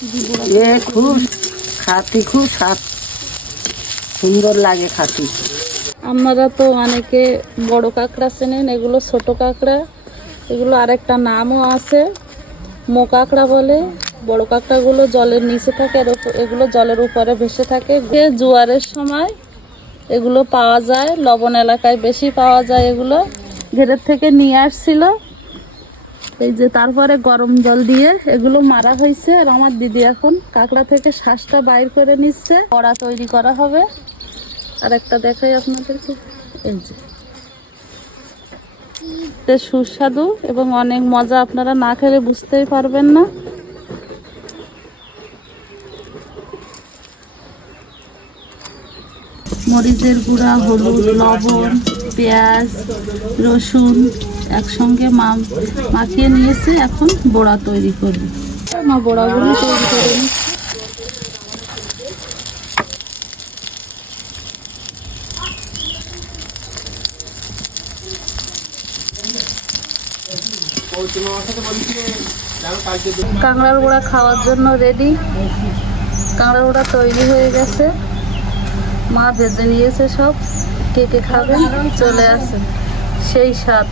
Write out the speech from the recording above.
খুব খাতি, খুব স্বাদ, সুন্দর লাগে খাতি। আপনারা তো অনেকে বড় কাঁকড়া চেনেন, এগুলো ছোট কাঁকড়া। এগুলো আরেকটা নামও আছে, মো কাঁকড়া বলে। বড় কাঁকড়াগুলো জলের নিচে থাকে আর এগুলো জলের উপরে ভেসে থাকে। জোয়ারের সময় এগুলো পাওয়া যায়, লবণ এলাকায় বেশি পাওয়া যায়। এগুলো ঘেরের থেকে নিয়ে আসছিল, এই যে তারপরে গরম জল দিয়ে এগুলো মারা হয়েছে। আর আমার দিদি এখন কাঁকড়া থেকে শ্বাসটা বাইর করে নিচ্ছে, বড়া তৈরি করা হবে। আর একটা দেখাই আপনাদেরকে, এই যে সুস্বাদু এবং অনেক মজা, আপনারা না খেলে বুঝতেই পারবেন না। মরিচের গুঁড়া, হলুদ, লবণ, পেঁয়াজ, রসুন একসঙ্গে মাখিয়ে নিয়েছে। এখন বড়া তৈরি করবে। বড়াগুলো তৈরি করে নিচ্ছে। কাঁকড়ার বড়া খাওয়ার জন্য রেডি। কাঁকড়ার বড়া তৈরি হয়ে গেছে, মা ভেজে নিয়েছে সব। কে কে খাবেন চলে আসেন, সেই স্বাদ।